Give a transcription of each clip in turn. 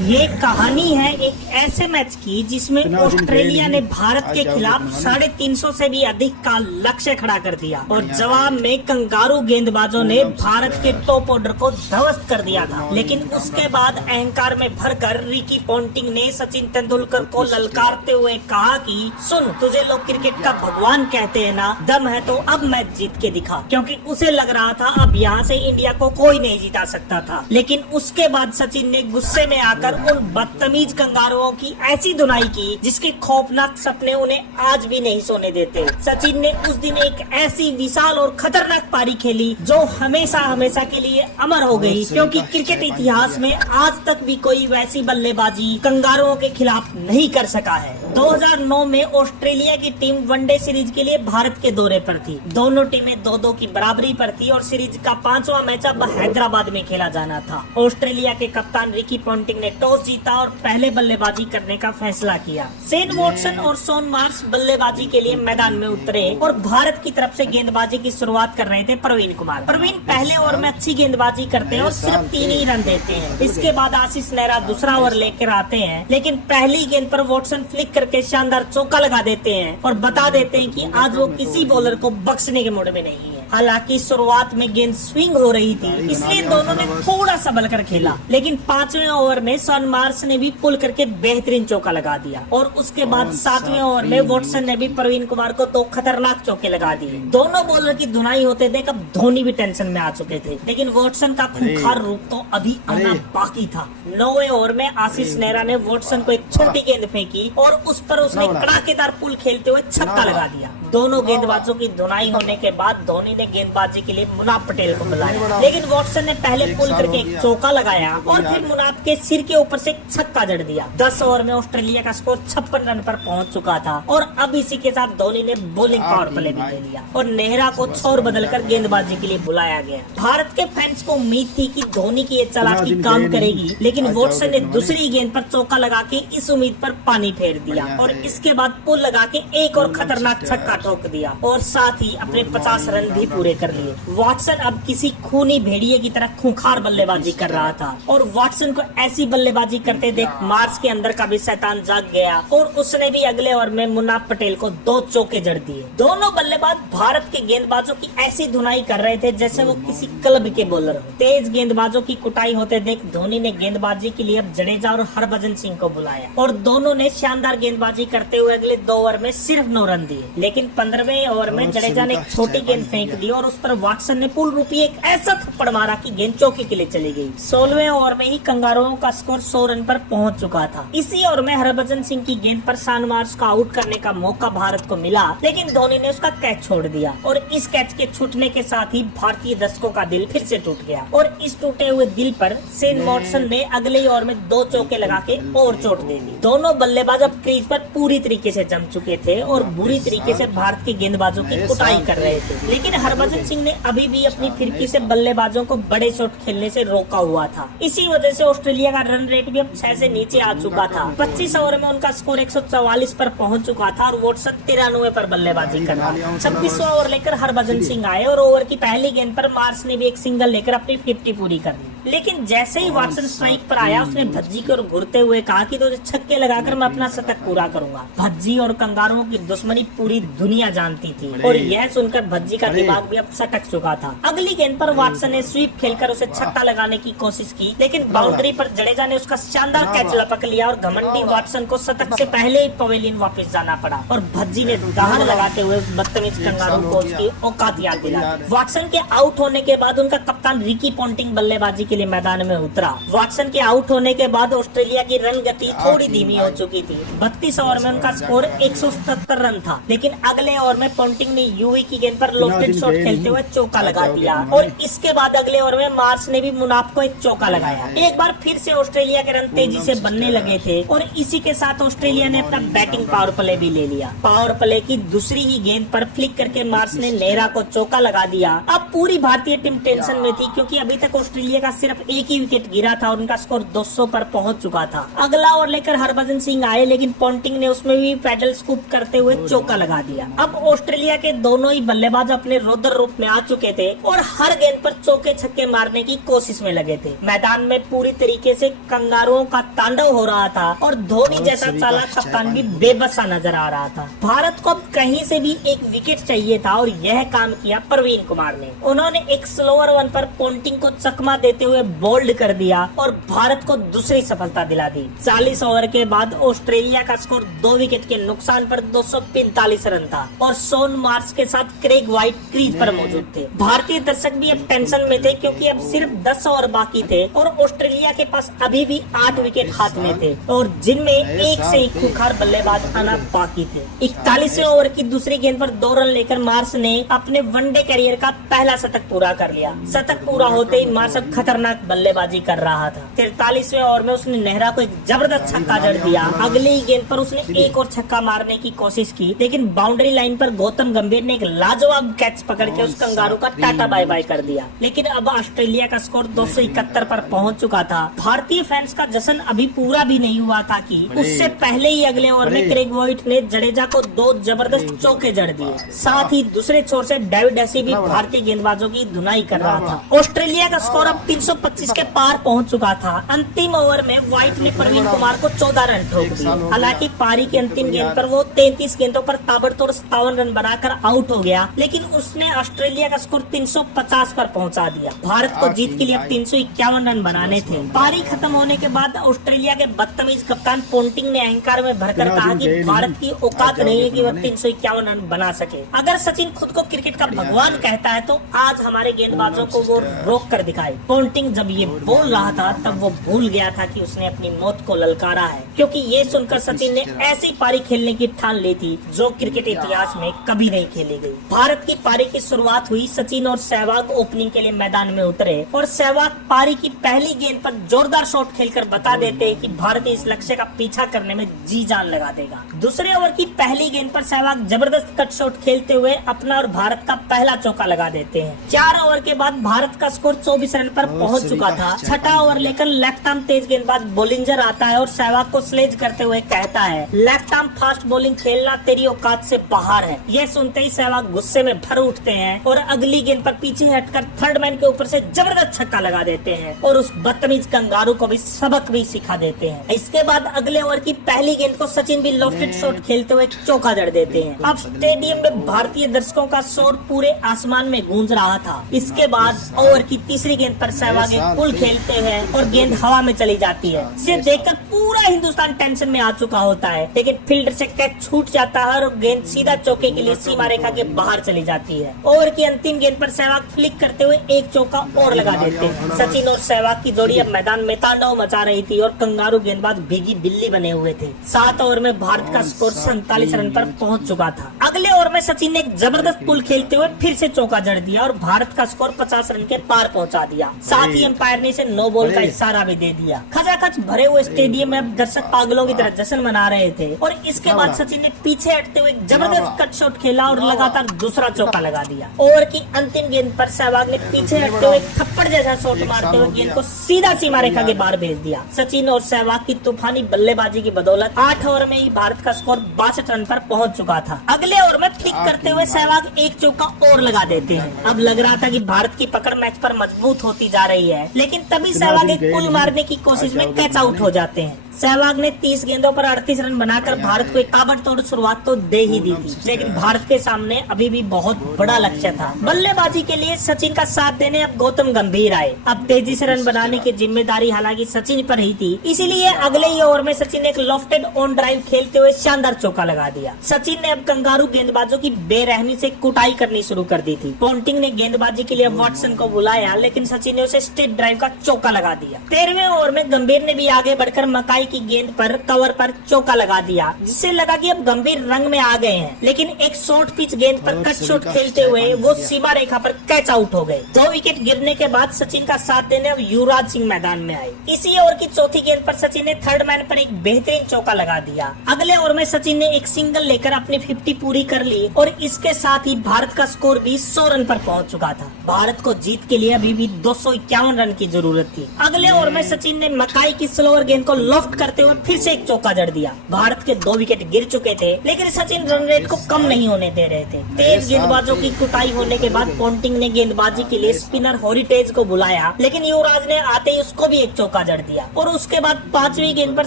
ये कहानी है एक ऐसे मैच की जिसमें ऑस्ट्रेलिया ने भारत के खिलाफ 350 से भी अधिक का लक्ष्य खड़ा कर दिया और जवाब में कंगारू गेंदबाजों ने भारत के टॉप ऑर्डर को ध्वस्त कर दिया था। लेकिन उसके बाद अहंकार में भरकर रिकी पॉन्टिंग ने सचिन तेंदुलकर को ललकारते हुए कहा कि सुन, तुझे लोग क्रिकेट का भगवान कहते हैं ना, दम है तो अब मैच जीत के दिखा। क्योंकि उसे लग रहा था अब यहाँ से इंडिया को कोई नहीं जिता सकता था। लेकिन उसके बाद सचिन ने गुस्से में आकर उन बदतमीज कंगारुओं की ऐसी धुनाई की जिसके खौफनाक सपने उन्हें आज भी नहीं सोने देते। सचिन ने उस दिन एक ऐसी विशाल और खतरनाक पारी खेली जो हमेशा हमेशा के लिए अमर हो गई, क्योंकि क्रिकेट इतिहास में आज तक भी कोई वैसी बल्लेबाजी कंगारुओं के खिलाफ नहीं कर सका है। 2009 में ऑस्ट्रेलिया की टीम वनडे सीरीज के लिए भारत के दौरे पर थी। दोनों टीमें 2-2 की बराबरी पर थी और सीरीज का 5वां मैच अब हैदराबाद में खेला जाना था। ऑस्ट्रेलिया के कप्तान रिकी पॉन्टिंग ने टॉस जीता और पहले बल्लेबाजी करने का फैसला किया। शेन वॉटसन और शॉन मार्श बल्लेबाजी के लिए मैदान में उतरे और भारत की तरफ से गेंदबाजी की शुरुआत कर रहे थे प्रवीण कुमार। प्रवीण पहले ओवर में अच्छी गेंदबाजी करते हैं और सिर्फ 3 ही रन देते हैं। इसके बाद आशीष नेहरा दूसरा ओवर लेकर आते हैं, लेकिन पहली गेंद पर वॉटसन फ्लिक करके शानदार चौका लगा देते हैं और बता देते हैं कि आज वो किसी बॉलर को बख्शने के मूड में नहीं है। हालांकि शुरुआत में गेंद स्विंग हो रही थी, इसलिए दोनों ने थोड़ा संभल कर खेला, लेकिन 5वें ओवर में शॉन मार्श ने भी पुल करके बेहतरीन चौका लगा दिया और उसके बाद 7वें ओवर में वॉटसन ने भी प्रवीण कुमार को 2 खतरनाक चौके लगा दिए। दोनों बॉलर की धुनाई होते देख अब धोनी भी टेंशन में आ चुके थे, लेकिन वॉटसन का खूंखार रूप तो अभी आना बाकी था। 9वें ओवर में आशीष नेहरा ने वॉटसन को एक छोटी गेंद फेंकी और उस पर उसने कड़ाकेदार पुल खेलते हुए छक्का लगा दिया। दोनों गेंदबाजों की धुनाई होने के बाद धोनी ने गेंदबाजी के लिए मुनाफ पटेल को बुलाया, लेकिन वॉटसन ने पहले पुल करके एक चौका लगाया और फिर मुनाफ के सिर के ऊपर से एक छक्का जड़ दिया। 10 ओवर में ऑस्ट्रेलिया का स्कोर 56 रन पर पहुंच चुका था और अब इसी के साथ धोनी ने बॉलिंग पावर प्ले भी ले लिया और नेहरा को छोर बदलकर गेंदबाजी के लिए बुलाया गया। भारत के फैंस को उम्मीद थी कि धोनी की ये चालाकी काम करेगी, लेकिन वॉटसन ने दूसरी गेंद पर चौका लगा के इस उम्मीद पर पानी फेर दिया और इसके बाद पुल लगा के एक और खतरनाक छक्का ठोक दिया और साथ ही अपने 50 रन भी पूरे कर लिए। वॉटसन अब किसी खूनी भेड़िए की तरह खूंखार बल्लेबाजी कर रहा था और वॉटसन को ऐसी बल्लेबाजी करते देख मार्श के अंदर का भी शैतान जाग गया और उसने भी अगले ओवर में मुनाफ पटेल को 2 चौके जड़ दिए। दोनों बल्लेबाज भारत के गेंदबाजों की ऐसी धुनाई कर रहे थे जैसे वो किसी क्लब के बॉलर हो। तेज गेंदबाजों की कुटाई होते देख धोनी ने गेंदबाजी के लिए अब जडेजा और हरभजन सिंह को बुलाया और दोनों ने शानदार गेंदबाजी करते हुए अगले 2 ओवर में सिर्फ 9 रन दिए। लेकिन 15वें ओवर में जडेजा ने एक छोटी गेंद फेंक दी और उस पर वॉटसन ने पूर्ण रूपी एक ऐसा थप्पड़ मारा कि गेंद चौके के लिए चली गई। 16वें ओवर में ही कंगारुओं का स्कोर 100 रन पर पहुंच चुका था। इसी ओवर में हरभजन सिंह की गेंद पर शॉन मार्श को आउट करने का मौका भारत को मिला, लेकिन धोनी ने उसका कैच छोड़ दिया और इस कैच के छूटने के साथ ही भारतीय दर्शकों का दिल फिर से टूट गया और इस टूटे हुए दिल पर शेन वॉटसन ने अगले ओवर में 2 चौके लगा के और चोट दे दी। दोनों बल्लेबाज अब क्रीज पर पूरी तरीके से जम चुके थे और बुरी तरीके से भारत के गेंदबाजों की कुटाई कर रहे थे, लेकिन हरभजन सिंह ने अभी भी अपनी फिरकी से बल्लेबाजों को बड़े शॉट खेलने से रोका हुआ था। इसी वजह से ऑस्ट्रेलिया का रन रेट भी अब 6 से नीचे आ चुका था। 25 ओवर में उनका स्कोर 144 पर पहुंच चुका था और वॉटसन 93 पर बल्लेबाजी कर रहा था। 26वां ओवर लेकर हरभजन सिंह आए और ओवर की पहली गेंद पर मार्श ने भी एक सिंगल लेकर अपनी 50 पूरी कर ली, लेकिन जैसे ही वॉटसन स्ट्राइक पर आया उसने भज्जी की ओर घूरते हुए कहा कि तुझे छक्के लगाकर मैं अपना शतक पूरा करूंगा। भज्जी और कंगारुओं की दुश्मनी पूरी दुनिया जानती थी और यह सुनकर भज्जी का दिमाग भी अब सटक चुका था। अगली गेंद पर वॉटसन ने स्वीप खेलकर उसे छक्का लगाने की कोशिश की, लेकिन बाउंड्री पर जडेजा ने उसका शानदार कैच लपक लिया और घमंडी वॉटसन को शतक से पहले ही पवेलियन वापस जाना पड़ा और भज्जी ने दहाड़ लगाते हुए उस बदतमीज कंगारू को उसकी औकात याद दिला दी। वॉटसन के आउट होने के बाद उनका कप्तान रिकी पॉन्टिंग बल्लेबाजी के लिए मैदान में उतरा। वॉटसन के आउट होने के बाद ऑस्ट्रेलिया की रन गति थोड़ी धीमी हो चुकी थी। 32 ओवर में उनका स्कोर 177 रन था, लेकिन अगले ओवर में पॉन्टिंग ने यूवी की गेंद पर लोफ्टेड शॉट खेलते हुए चौका लगा दिया और इसके बाद अगले ओवर में मार्श ने भी मुनाफ को एक चौका लगाया। एक बार फिर से ऑस्ट्रेलिया के रन तेजी से बनने लगे थे और इसी के साथ ऑस्ट्रेलिया ने अपना बैटिंग पावर प्ले भी ले लिया। पावर प्ले की दूसरी ही गेंद पर फ्लिक करके मार्श ने नेहरा को चौका लगा दिया। अब पूरी भारतीय टीम टेंशन में थी क्योंकि अभी तक ऑस्ट्रेलिया का सिर्फ एक ही विकेट गिरा था और उनका स्कोर 200 पर पहुंच चुका था। अगला ओवर लेकर हरभजन सिंह आए, लेकिन पोंटिंग ने उसमें भी पैडल स्कूप करते हुए चौका लगा दिया। अब ऑस्ट्रेलिया के दोनों ही बल्लेबाज अपने रौद्र रूप में आ चुके थे और हर गेंद पर चौके छक्के मारने की कोशिश में लगे थे। मैदान में पूरी तरीके से कंगारुओं का तांडव हो रहा था और धोनी जैसा चालाक कप्तान भी बेबस सा नजर आ रहा था। भारत को अब कहीं से भी एक विकेट चाहिए था और यह काम किया प्रवीण कुमार ने। उन्होंने एक स्लोअर वन पर पोंटिंग को चकमा देते हुए बोल्ड कर दिया और भारत को दूसरी सफलता दिला दी। 40 ओवर के बाद ऑस्ट्रेलिया का स्कोर 2 विकेट के नुकसान पर 245 रन था और शॉन मार्श के साथ क्रेग व्हाइट क्रीज पर मौजूद थे। भारतीय दर्शक भी अब टेंशन में थे क्योंकि अब सिर्फ 10 ओवर बाकी थे और ऑस्ट्रेलिया के पास अभी भी 8 विकेट हाथ में थे और जिनमें एक से एक खूंखार बल्लेबाज आना बाकी थे। 41वें ओवर की दूसरी गेंद पर 2 रन लेकर मार्श ने अपने वनडे करियर का पहला शतक पूरा कर लिया। शतक पूरा होते ही मार्श अब खतरनाक बल्लेबाजी कर रहा था। 43वें ओवर में उसने नेहरा को एक जबरदस्त छक्का जड़ दिया। अगली ही गेंद पर उसने एक और छक्का मारने की कोशिश की, लेकिन बाउंड्री लाइन पर गौतम गंभीर ने एक लाजवाब कैच पकड़ के उस कंगारू का टाटा बाय बाय कर दिया। लेकिन अब ऑस्ट्रेलिया का स्कोर 271 पर पहुंच चुका था। भारतीय फैंस का जश्न अभी पूरा भी नहीं हुआ था कि उससे पहले ही अगले ओवर में क्रेग व्हाइट ने जडेजा को 2 जबरदस्त चौके जड़ दिए। साथ ही दूसरे छोर से डेविड हेसी भी भारतीय गेंदबाजों की धुनाई कर रहा था। ऑस्ट्रेलिया का स्कोर अब 325 के पार पहुंच चुका था। अंतिम ओवर में व्हाइट ने प्रवीण कुमार को 14 रन ठोक दिए। हालांकि पारी की अंतिम गेंद पर वो 33 गेंदों पर ताबड़तोड़ 57 रन बनाकर आउट हो गया, लेकिन उसने ऑस्ट्रेलिया का स्कोर 350 पर पहुंचा दिया। भारत को जीत के लिए अब 351 रन बनाने थे। पारी खत्म होने के बाद ऑस्ट्रेलिया के बदतमीज कप्तान पोंटिंग ने अहंकार में भरकर कहा कि भारत की औकात नहीं है कि वह 351 रन बना सके। अगर सचिन खुद को क्रिकेट का भगवान कहता है तो आज हमारे गेंदबाजों को वो रोक कर दिखाए। पोंटिंग जब ये बोल रहा था तब वो भूल गया था कि उसने अपनी मौत को ललकारा है, क्योंकि ये सुनकर सचिन ने ऐसी पारी खेलने की ठान ली थी जो क्रिकेट इतिहास में कभी नहीं खेली गई। भारत की पारी की शुरुआत हुई। सचिन और सहवाग ओपनिंग के लिए मैदान में उतरे और सहवाग पारी की पहली गेंद पर जोरदार शॉट खेलकर बता देते हैं कि भारत इस लक्ष्य का पीछा करने में जी जान लगा देगा। दूसरे ओवर की पहली गेंद पर सहवाग जबरदस्त कट शॉट खेलते हुए अपना और भारत का पहला चौका लगा देते हैं। 4 ओवर के बाद भारत का स्कोर 24 रन पर पहुंच चुका था। छठा ओवर लेकर लेफ्ट आर्म तेज गेंदबाज बोलिंजर आता है और सहवाग को स्लेज करते हुए कहता है, लेफ्ट आर्म फास्ट बॉलिंग खेलना तेरी औकात से बाहर है। यह सुनते ही सहवाग गुस्से में भर उठते हैं और अगली गेंद पर पीछे हटकर थर्ड मैन के ऊपर से जबरदस्त छक्का लगा देते हैं और उस बदतमीज कंगारू को भी सबक भी सिखा देते हैं। इसके बाद अगले ओवर की पहली गेंद को सचिन भी लॉफ्टेड शॉट खेलते हुए चौका जड़ देते हैं। अब स्टेडियम में भारतीय दर्शकों का शोर पूरे आसमान में गूंज रहा था। इसके बाद ओवर की तीसरी गेंद पर सहवाग एक पुल खेलते हैं और गेंद हवा में चली जाती है। इसे देखकर पूरा हिंदुस्तान टेंशन में आ चुका होता है, लेकिन फील्डर से कैच छूट जाता है और गेंद सीधा चौके के लिए सीमा रेखा के बाहर चली जाती है। ओवर की अंतिम गेंद पर सहवाग फ्लिक करते हुए एक चौका और लगा देते हैं। सचिन और सहवाग की जोड़ी अब मैदान में तांडव मचा रही थी और कंगारू गेंदबाज भीगी बिल्ली बने हुए थे। 7 ओवर में भारत का स्कोर 47 रन पर पहुंच चुका था। अगले ओवर में सचिन ने एक जबरदस्त पुल खेलते हुए फिर से चौका जड़ दिया और भारत का स्कोर 50 रन के पार पहुंचा दिया। साथ ही अंपायर ने इसे नो बॉल का इशारा भी दे दिया। खचाखच भरे हुए स्टेडियम में अब दर्शक पागलों की तरह जश्न मना रहे थे और इसके बाद सचिन ने पीछे हटते हुए जबरदस्त कट शॉट खेला और लगातार दूसरा चौका लगा दिया। ओवर की अंतिम गेंद पर सहवाग ने पीछे हटते हुए थप्पड़ जैसा शॉट मारते हुए गेंद को सीधा सीमा रेखा के बाहर भेज दिया। सचिन और सहवाग की तूफानी बल्लेबाजी की बदौलत 8 ओवर में ही भारत का स्कोर 62 रन पर पहुंच चुका था। अगले ओवर में फ्लिक करते हुए सहवाग एक चौका और लगा देते हैं। अब लग रहा था कि भारत की पकड़ मैच पर मजबूत होती जा रही है, लेकिन तभी सहवाग एक पुल मारने की कोशिश में कैच आउट हो जाते हैं। सहवाग ने 30 गेंदों पर 38 रन बनाकर भारत को एक ताबड़तोड़ शुरुआत तो दे ही दी थी, लेकिन भारत के सामने अभी भी बहुत बड़ा लक्ष्य था। बल्लेबाजी के लिए सचिन का साथ देने अब गौतम गंभीर आए। अब तेजी से रन बनाने की जिम्मेदारी हालांकि सचिन पर ही थी, इसीलिए अगले ही ओवर में सचिन ने एक लॉफ्टेड ऑन ड्राइव खेलते हुए शानदार चौका लगा दिया। सचिन ने अब कंगारू गेंदबाजों की बेरहमी से कुटाई करनी शुरू कर दी थी। पोंटिंग ने गेंदबाजी के लिए वॉटसन को बुलाया, लेकिन सचिन ने उसे स्ट्रेट ड्राइव का चौका लगा दिया। 13वें ओवर में गंभीर ने भी आगे बढ़कर मकाई की गेंद पर कवर पर चौका लगा दिया, जिससे लगा कि अब गंभीर रंग में आ गए हैं। लेकिन एक शॉर्ट पिच गेंद पर कट शॉट खेलते हुए वो सीमा रेखा पर कैच आउट हो गए। 2 विकेट गिरने के बाद सचिन का साथ देने अब युवराज सिंह मैदान में आए। इसी ओवर की चौथी गेंद पर सचिन ने थर्ड मैन पर एक बेहतरीन चौका लगा दिया। अगले ओवर में सचिन ने एक सिंगल लेकर अपनी 50 पूरी कर ली और इसके साथ ही भारत का स्कोर भी 100 रन पर पहुंच चुका था। भारत को जीत के लिए अभी भी 251 रन की जरूरत थी। अगले ओवर में सचिन ने मकाई की स्लोअर गेंद को लॉफ्ट करते हुए फिर से एक चौका जड़ दिया। भारत के 2 विकेट गिर चुके थे, लेकिन सचिन रन रेट को कम नहीं होने दे रहे थे। तेज गेंदबाजों की कुटाई होने के बाद पोंटिंग ने गेंदबाजी के लिए स्पिनर हेरिटेज को बुलाया, लेकिन युवराज ने आते ही उसको भी एक चौका जड़ दिया और उसके बाद 5वीं गेंद पर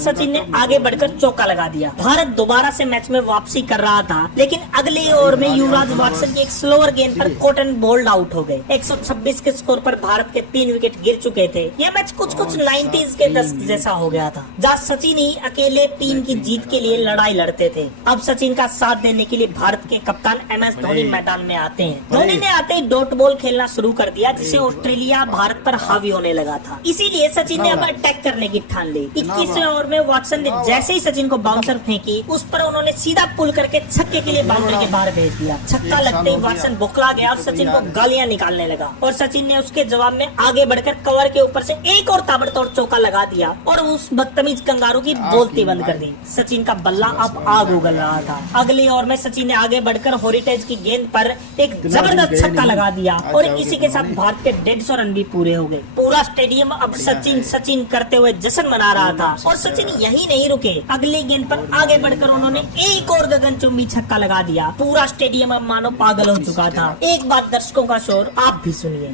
सचिन ने आगे बढ़कर चौका लगा दिया। भारत दोबारा से मैच में वापसी कर रहा था, लेकिन अगले ओवर में युवराज वाटसन की एक स्लोअर गेंद पर कॉटन बोल्ड आउट हो गए। 126 के स्कोर पर भारत के 3 विकेट गिर चुके थे। यह मैच कुछ 90s के दशक जैसा हो गया था, जहाँ सचिन ही अकेले टीम की जीत के लिए लड़ाई लड़ते थे। अब सचिन का साथ देने के लिए भारत के कप्तान MS धोनी मैदान में आते हैं। धोनी ने आते ही डॉट बॉल खेलना शुरू कर दिया, जिससे ऑस्ट्रेलिया भारत पर हावी होने लगा था। इसीलिए सचिन ने अब अटैक करने की ठान ली। 21वें ओवर में वाटसन ने जैसे ही सचिन को बाउंसर फेंकी, उस पर उन्होंने सीधा पुल करके छक्के के लिए बाउंड्री के बाहर भेज दिया। छक्का लगते ही वाटसन बौखला गया और सचिन को गालियां निकालने लगा और सचिन ने उसके जवाब में आगे बढ़कर कवर के ऊपर से एक और ताबड़तोड़ चौका लगा दिया और उस बदतमीज कंगारू की बोलती बंद कर दी। सचिन का बल्ला अब आग उगल रहा था। अगली ओवर में सचिन ने आगे बढ़कर हेरिटेज की गेंद पर एक जबरदस्त छक्का लगा दिया और इसी के साथ भारत के 150 रन भी पूरे हो गए। पूरा स्टेडियम अब सचिन सचिन करते हुए जश्न मना रहा था और सचिन यही नहीं रुके। अगली गेंद पर आगे बढ़कर उन्होंने एक और गगनचुंबी छक्का लगा दिया। पूरा स्टेडियम अब मानो पागल हो चुका था। एक बार दर्शकों का शोर आप भी सुनिए।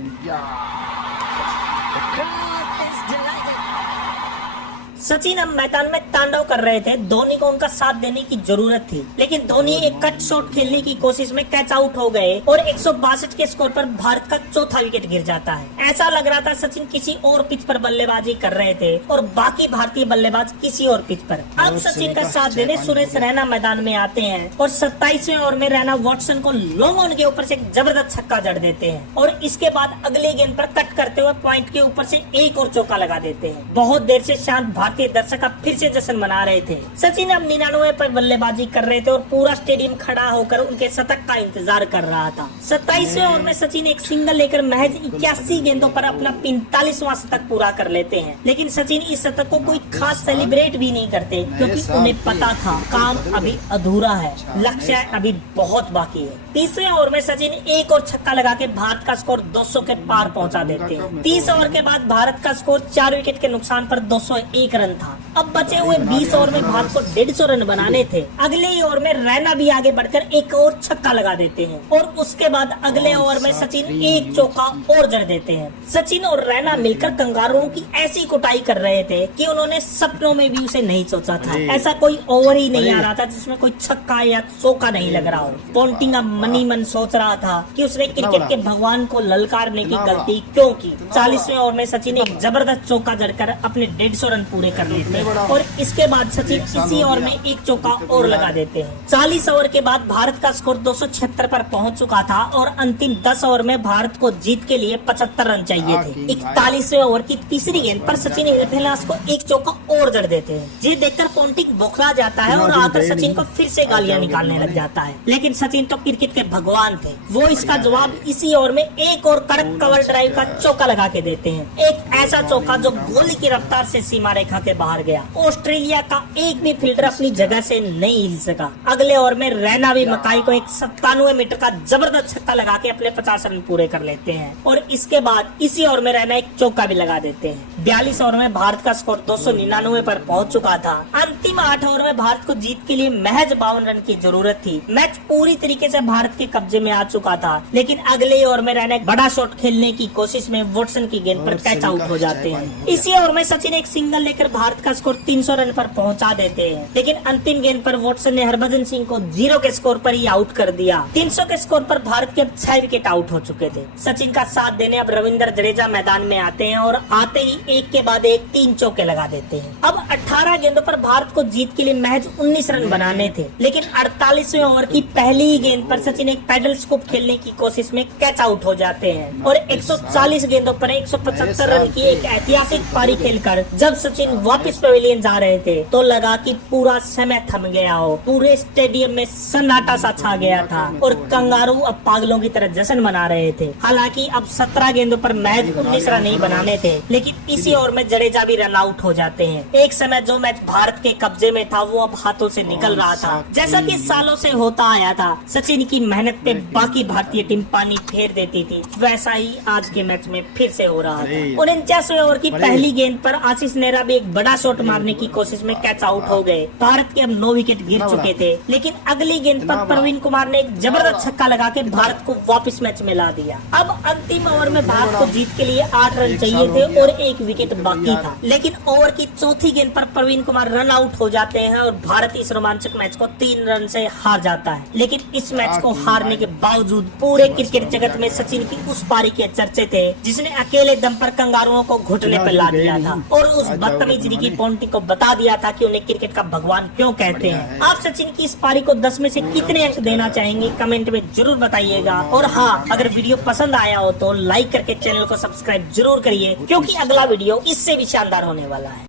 सचिन अब मैदान में तांडव कर रहे थे। धोनी को उनका साथ देने की जरूरत थी, लेकिन धोनी एक कट शॉट खेलने की कोशिश में कैच आउट हो गए और 162 के स्कोर पर भारत का चौथा विकेट गिर जाता है। ऐसा लग रहा था सचिन किसी और पिच पर बल्लेबाजी कर रहे थे और बाकी भारतीय बल्लेबाज किसी और पिच पर। अब सचिन का साथ देने सुरेश रैना मैदान में आते हैं और 27वें ओवर में रैना वाटसन को लॉन्ग ऑन के ऊपर से एक जबरदस्त छक्का जड़ देते हैं और इसके बाद अगले गेंद पर कट करते हुए पॉइंट के ऊपर से एक और चौका लगा देते हैं। बहुत देर से शांत भारतीय दर्शक अब फिर से जश्न मना रहे थे। सचिन अब 99 पर बल्लेबाजी कर रहे थे और पूरा स्टेडियम खड़ा होकर उनके शतक का इंतजार कर रहा था। 27वें ओवर में सचिन एक सिंगल लेकर महज 81 गेंदों पर अपना 45वां शतक पूरा कर लेते हैं, लेकिन सचिन इस शतक को कोई खास सेलिब्रेट भी नहीं करते, क्योंकि उन्हें पता था काम अभी अधूरा है, लक्ष्य अभी बहुत बाकी है। 30वें ओवर में सचिन एक और छक्का लगा के भारत का स्कोर 200 के पार पहुंचा देते हैं। 30 ओवर के बाद भारत का स्कोर 4 विकेट के नुकसान पर 201 रन था। अब बचे हुए 20 ओवर में भारत को 150 रन बनाने थे। अगले ही ओवर में रैना भी आगे बढ़कर एक और छक्का लगा देते हैं और उसके बाद अगले ओवर में सचिन एक चौका और जड़ देते हैं। सचिन और रैना मिलकर कंगारुओं की ऐसी कुटाई कर रहे थे कि उन्होंने सपनों में भी उसे नहीं सोचा था। ऐसा कोई ओवर ही नहीं आ रहा था जिसमें कोई छक्का या चौका नहीं लग रहा हो। पोंटिंग अब मनी मन सोच रहा था कि उसने क्रिकेट के भगवान को ललकारने की गलती क्यों की। 40वें ओवर में सचिन एक जबरदस्त चौका जड़कर अपने 150 रन पूरे कर लेते हैं और इसके बाद सचिन इसी ओवर में एक चौका और लगा देते हैं। 40 ओवर के बाद भारत का स्कोर 276 पर पहुंच चुका था और अंतिम 10 ओवर में भारत को जीत के लिए 75 रन चाहिए थे। 41वें ओवर की तीसरी गेंद पर सचिन एल्फेनास को एक चौका और जड़ देते हैं। ये देखकर पोंटिंग बौखला जाता है और आकर सचिन को फिर से गालियां निकालने लग जाता है, लेकिन सचिन तो क्रिकेट के भगवान थे। वो इसका जवाब इसी ओवर में एक और कड़क कवर ड्राइव का चौका लगा के देते हैं। एक ऐसा चौका जो गोली की रफ्तार से सीमा रेखा के बाहर गया। ऑस्ट्रेलिया का एक भी फील्डर अपनी जगह से नहीं हिल सका। अगले ओवर में रैना भी मकाई को एक 97 मीटर का जबरदस्त छक्का लगा के अपने 50 रन पूरे कर लेते हैं और इसके बाद इसी ओवर में रैना एक चौका भी लगा देते हैं। 42 ओवर में भारत का स्कोर 299 पर पहुंच चुका था। अंतिम 8 ओवर में भारत को जीत के लिए महज 52 रन की जरूरत थी। मैच पूरी तरीके से भारत के कब्जे में आ चुका था, लेकिन अगले ओवर में रैना एक बड़ा शॉट खेलने की कोशिश में वाटसन की गेंद पर कैच आउट हो जाते हैं। इसी ओवर में सचिन एक सिंगल लेकर भारत का स्कोर 300 रन पर पहुंचा देते हैं, लेकिन अंतिम गेंद पर वाटसन ने हरभजन सिंह को 0 के स्कोर पर ही आउट कर दिया। 300 के स्कोर पर भारत के अब 6 विकेट आउट हो चुके थे। सचिन का साथ देने अब रविंद्र जडेजा मैदान में आते हैं और आते ही एक के बाद एक 3 चौके लगा देते हैं। अब 18 गेंदों पर भारत को जीत के लिए महज 19 रन बनाने थे, लेकिन 48वें ओवर की पहली ही गेंद पर सचिन एक पैडल स्कूप खेलने की कोशिश में कैच आउट हो जाते हैं और 140 गेंदों पर 175 रन की एक ऐतिहासिक पारी खेलकर जब सचिन वापस पवेलियन जा रहे थे तो लगा कि पूरा समय थम गया हो। पूरे स्टेडियम में सन्नाटा सा छा गया था और कंगारू अब पागलों की तरह जश्न मना रहे थे। हालांकि अब 17 गेंदों पर मैच 19 रन नहीं बनाने थे, लेकिन इसी ओवर में जडेजा भी रन आउट हो जाते हैं। एक समय जो मैच भारत के कब्जे में था वो अब हाथों से निकल रहा था। जैसा कि सालों से होता आया था, सचिन की मेहनत पे बाकी भारतीय टीम पानी फेर देती थी, वैसा ही आज के मैच में फिर से हो रहा था। 49वें ओवर की पहली गेंद पर आशीष नेहरा भी एक बड़ा शॉट मारने की कोशिश में कैच आउट हो गए। भारत के अब 9 विकेट गिर चुके थे, लेकिन अगली गेंद पर प्रवीण कुमार ने एक जबरदस्त छक्का लगा के भारत को वापस मैच में ला दिया। अब अंतिम ओवर में भारत को जीत के लिए 8 रन चाहिए थे और 1 विकेट बाकी था, लेकिन ओवर की चौथी गेंद पर प्रवीण कुमार रन आउट हो जाते हैं और भारत इस रोमांचक मैच को 3 रन से हार जाता है। लेकिन इस मैच को हारने के बावजूद पूरे क्रिकेट जगत में सचिन की उस पारी के चर्चे थे जिसने अकेले दम पर कंगारुओं को घुटने पर ला दिया था और उस बदतमीज रिकी पॉन्टिंग को बता दिया था कि उन्हें क्रिकेट का भगवान क्यों कहते हैं। आप सचिन की इस पारी को 10 में से कितने अंक देना चाहेंगे कमेंट में जरूर बताइएगा। और हाँ, अगर वीडियो पसंद आया हो तो लाइक करके चैनल को सब्सक्राइब जरूर करिए, क्योंकि अगला वीडियो इससे भी शानदार होने वाला है।